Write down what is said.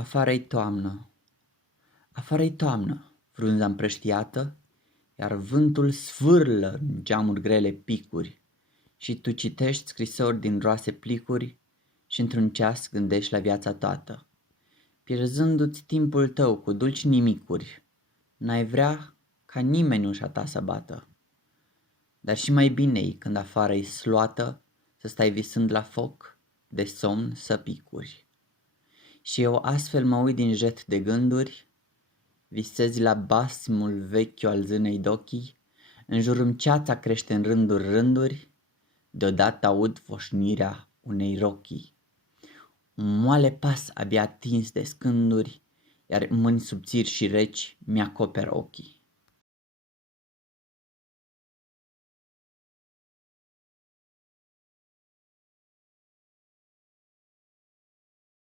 Afară-i toamnă, afară-i toamnă, frunza împrăștiată, iar vântul svârlă în geamuri grele picuri, și tu citești scrisori din roase plicuri și într-un ceas gândești la viața toată, pierzându-ți timpul tău cu dulci nimicuri, n-ai vrea ca nimeni ușa ta să bată. Dar și mai bine-i când afară-i sluată să stai visând la foc, de somn să picuri. Și eu astfel mă uit din jet de gânduri, visezi la basmul vechiu al zânei d'ochii, în jurul ceața crește în rânduri, deodată aud foșnirea unei rochii. Un moale pas abia atins de scânduri, iar mâini subțiri și reci mi-acoperă ochii.